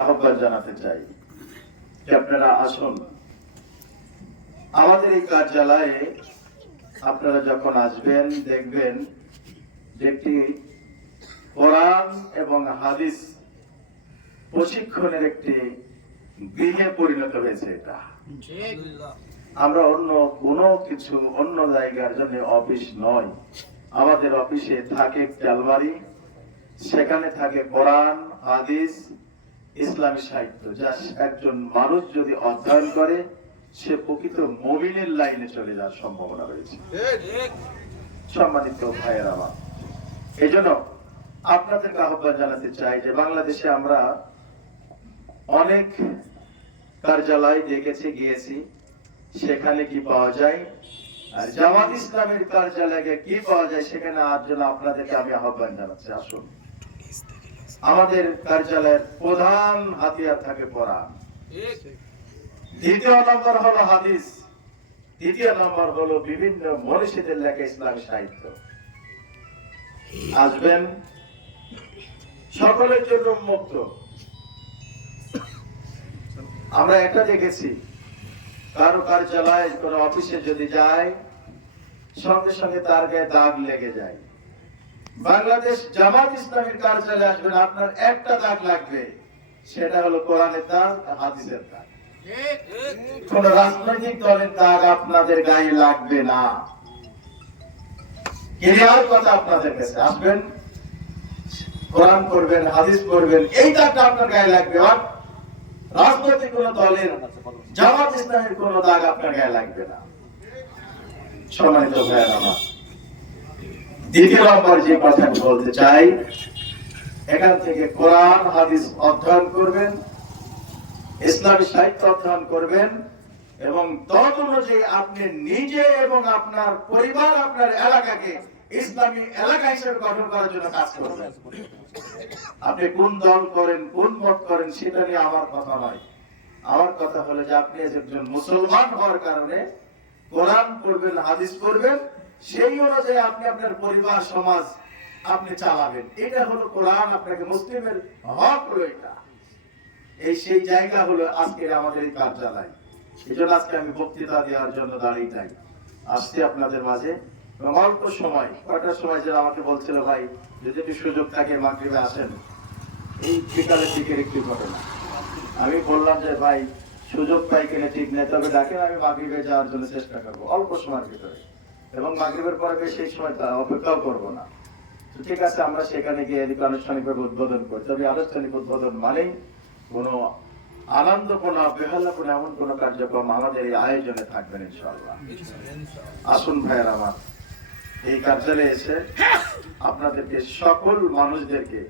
আহ্বান জানাতে চাই যে আপনারা আসুন। আমাদের এই কার্যালয়ে আপনারা যখন আসবেন, দেখবেন যে একটি কোরআন এবং হাদিস প্রশিক্ষণের একটি গৃহে পরিণত হয়েছে এটা। আমরা অন্য কোনো কিছু, অন্য জায়গার জন্য অফিস নয়। আমাদের অফিসে থাকে আলমারি, সেখানে থাকে কোরআন, হাদিস ইসলামী সাহিত্য, যা একজন মানুষ যদি অধ্যয়ন করে, সে প্রকৃত মবিনের লাইনে চলে যাওয়ার সম্ভাবনা রয়েছে। সম্মানিত ভাইয়ের আমার এই জন্য আপনাদেরকে আহ্বান জানাতে চাই যে বাংলাদেশে আমরা অনেক কার্যালয় দেখেছি, গিয়েছি, সেখানে কি পাওয়া যায়? আর জামাত ইসলামের কার্যালয়ে কি পাওয়া যায়, সেখানে আজ জন্য আপনাদেরকে আমি আহ্বান জানাচ্ছি। আসুন। আমাদের কার্যালয়ের প্রধান হাতিয়ার থাকে কোরআন দ্বিতীয় নম্বর হলো হাদিস। তৃতীয় নম্বর হলো বিভিন্ন মনীষীদের লেখা ইসলামী সাহিত্য। আসবেন? সকলের জন্য মুক্ত আমরা এটা দেখেছি, কারও কার্যালয় কোন অফিসে যদি যায়, সঙ্গে সঙ্গে তার গায়ে দাগ লেগে যায়। বাংলাদেশ জামাত ইসলামের কার্যালয়ে আসবেন, আপনার একটা দাগ লাগবে, সেটা হলো কোরআনের দাগ হাদিসের দাগ। কোন রাজনৈতিক দলের দাগ আপনাদের গায়ে লাগবে না। কথা আপনাদের কাছে, আসবেন, কোরআন করবেন হাদিস করবেন এই দাগটা আপনার গায়ে লাগবে, আর রাজনৈতিক কোন দলের জামাত ইসলামের কোন দাগ আপনার গায়ে লাগবে না। সম্মানিত আমার দ্বিতীয় যে কথা বলতে চাই, এখান থেকে কোরআন, হাদিস অধ্যয়ন করবেন, ইসলামী সাহিত্য অধ্যয়ন করবেন, এবং তদ অনুযায়ী আপনি নিজে এবং আপনার পরিবার, আপনার এলাকাকে ইসলামী এলাকা হিসেবে গঠন করার জন্য কাজ করবেন। আপনি কোন দল করেন, কোন মত করেন, সেটা নিয়ে আমার কথা নয়। আমার কথা হলো যে আপনি একজন মুসলমান হওয়ার কারণে কোরআন পড়বেন, হাদিস পড়বেন সেই অনুযায়ী আপনি আপনার পরিবার, সমাজ আপনি চালাবেন। এটা হলো কোরআন, আপনাকে মুসলিমের হক হলো এটা। এই সেই জায়গা হলো আজকের আমাদের এই কার্যালয়। এই জন্য আজকে আমি বক্তৃতা দেওয়ার জন্য দাঁড়িয়ে যাই। আসছি আপনাদের মাঝে। অল্প সময় কয়টার সময় যারা আমাকে বলছিল, ভাই, যদি একটু সুযোগ থাকে, মাগরিবে আসেন। এই বিকালের দিকের একটি ঘটনা। আমি বললাম যে, ভাই, সুযোগ পাই কিনা ঠিক নেই, তবে ডাকেন, আমি মাগরিবে যাওয়ার জন্য চেষ্টা করব। অল্প সময়ের ভিতরে। এবং মাগরিবের পরে সেই সময় অপেক্ষাও করব না। তো ঠিক আছে, আমরা সেখানে গিয়ে এদিকে আনুষ্ঠানিকভাবে উদ্বোধন করি। তবে আনুষ্ঠানিক উদ্বোধন মানেই কোনো আনন্দপূর্ণ বেহালাপূর্ণ এমন কোনো কার্যক্রম আমাদের এই আয়োজনে থাকবেন ইনশাআল্লাহ। আসুন ভাইয়ের আমার, এই কার্যালয়ে এসে আপনাদেরকে সকল মানুষদেরকে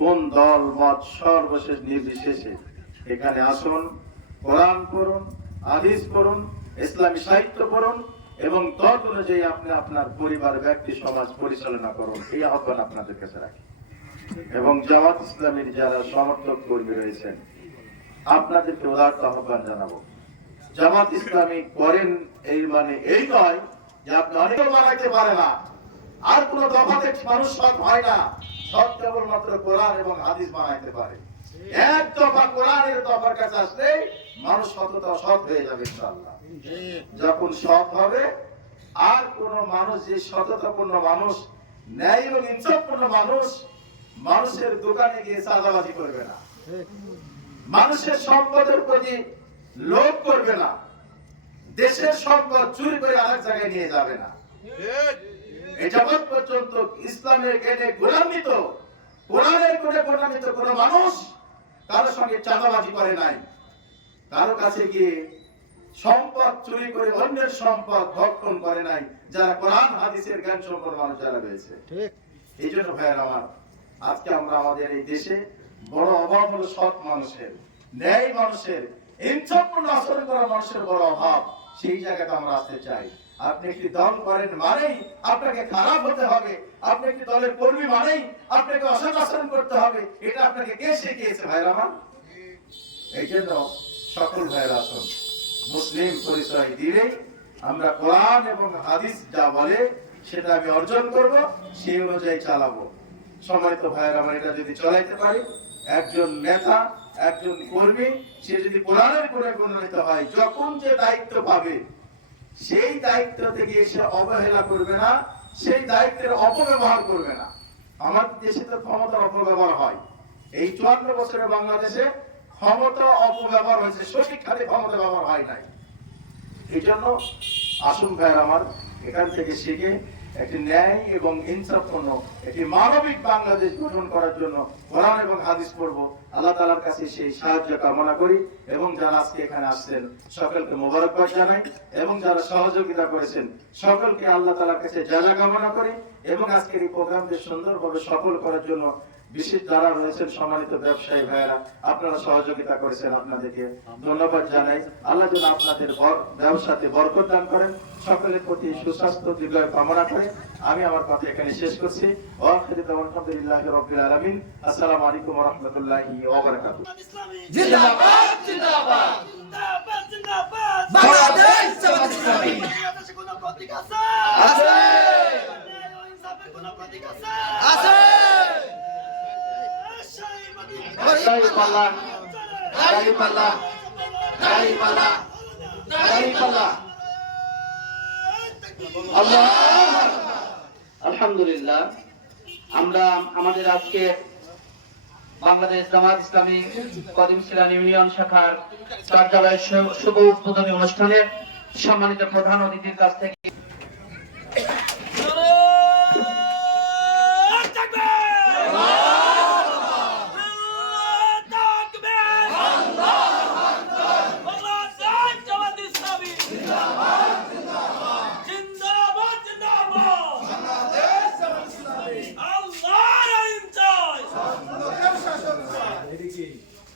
কোন দল, মত, সর্বশেষ, নির্বিশেষে এখানে আসুন, কোরআন পড়ুন আদিস পড়ুন, ইসলামী সাহিত্য পড়ুন এবং তত অনুযায়ী আপনি আপনার পরিবার, ব্যক্তি, সমাজ পরিচালনা করুন, এই আহ্বান আপনাদের কাছে রাখি। এবং জামাত ইসলামীর যারা সমর্থক কর্মী রয়েছেন, আপনাদেরকে উদার্ত আহ্বান জানাব। জামাত ইসলামী করেন এই মানে এই নয় যে আপনি অনেক বানাইতে পারে না। আর কোন দফাতে মানুষ সৎ হয় না। সৎ কেবলমাত্র কোরআন এবং হাদিস বানাইতে পারে। এক দফা কোরআনের দফার কাছে আসলে মানুষ সততা সৎ হয়ে যাবে ইনশাআল্লাহ। যখন সৎ হবে, আর কোন মানুষ যে সততাপূর্ণ মানুষ ন্যায় এবং ইনসাফপূর্ণ মানুষ, মানুষের দোকানে গিয়ে চাঁদাবাজি করবে না। মানুষের সম্পদের প্রতি লোভ করবে না। দেশের সম্পদ চুরি করে আরেক জায়গায় নিয়ে যাবে না। যাবৎ পর্যন্ত ইসলামের জ্ঞানে গোলান্বিত কোরআনের কোণে গোলান্বিত কোন মানুষ কারোর সঙ্গে চাঁদাবাজি করে নাই। কারও কাছে গিয়ে সম্পদ চুরি করে অন্যের সম্পদ ভক্ষণ করে নাই যারা কোরআন হাদিসের জ্ঞান সম্পন্ন মানুষ যারা রয়েছে। এই জন্য ভাইয়ের আমার আজকে আমরা আমাদের এই দেশে বড় অভাব হলো সৎ মানুষের ন্যায় মানুষের ইনসাফপূর্ণ আচরণ করা মানুষের বড় অভাব। সেই জায়গাতে আমরা আসতে চাই। আপনি একটি দল করেন মানেই আপনাকে খারাপ হতে হবে। আপনি একটি দলের কর্মী মানেই আপনাকে অসৎ আচরণ করতে হবে। এটা আপনাকে কে শিখিয়েছে ভাইরা আমার? এই জন্য সকল ভাইয়ের আসুন। মুসলিম পরিচয় দিলে আমরা কোরআন এবং হাদিস যা বলে সেটা আমি অর্জন করব, সেই অনুযায়ী চালাবো। সময় তো ভাইয়ের আমার এটা যদি চলাইতে পারি, একজন নেতা, একজন কর্মী, সে যদি কোরআনের করে পরিণত হয়, যখন যে দায়িত্ব পাবে, সেই দায়িত্ব থেকে সে অবহেলা করবে না, সেই দায়িত্বের অপব্যবহার করবে না। আমাদের দেশে তো ক্ষমতার অপব্যবহার হয়। এই চুয়ান্ন বছরে বাংলাদেশে ক্ষমতা অপব্যবহার হয়েছে সঠিক খাতে ক্ষমতা ব্যবহার হয় নাই। এই জন্য আসুন ভাইয়ের আমার, এখান থেকে শিখে একটি ন্যায় এবং ইনসাফপূর্ণ একটি মানবিক বাংলাদেশ গঠন করার জন্য কোরআন এবং হাদিস পড়ব। আল্লাহ তালার কাছে সেই সাহায্য কামনা করি এবং যারা আজকে এখানে আসছেন, সকলকে মোবারকবাদ জানাই এবং যারা সহযোগিতা করেছেন, সকলকে আল্লাহ তালার কাছে যা কামনা করি এবং আজকের এই প্রোগ্রামকে সুন্দরভাবে সফল করার জন্য বিশেষ যারা রয়েছেন সম্মানিত ব্যবসায়ী ভাইয়েরা আপনারা সহযোগিতা করেছেন আপনাদেরকে। ধন্যবাদ জানাই। আল্লাহ যেন আপনাদের ব্যবসাতে বরকত দান করেন। সকলের প্রতি সুস্বাস্থ্য দীর্ঘায়ু কামনা করে আমি আমার কথা এখানে শেষ করছি। আলহামদুলিল্লাহ রবিল আলমিন। আসসালামু আলাইকুম রহমতুল্লাহি ওবরাকাতুহ জিন্দাবাদ জিন্দাবাদ। জিন্দাবাদ জিন্দাবাদ। বাংলাদেশ জামাত ইসলামী। বাংলাদেশে কোনো প্রতীক আছে? আছে। কোনো প্রতীক আলহামদুলিল্লাহ, আমরা আমাদের আজকে বাংলাদেশ জামাত ইসলামী কদিম সিলান ইউনিয়ন শাখার কার্যালয়ের শুভ উদ্বোধনী অনুষ্ঠানে সম্মানিত প্রধান অতিথির কাছ থেকে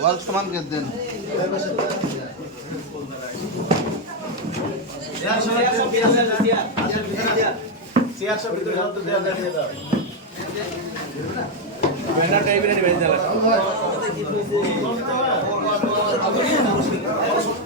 ওয়াল সমান করে দেন।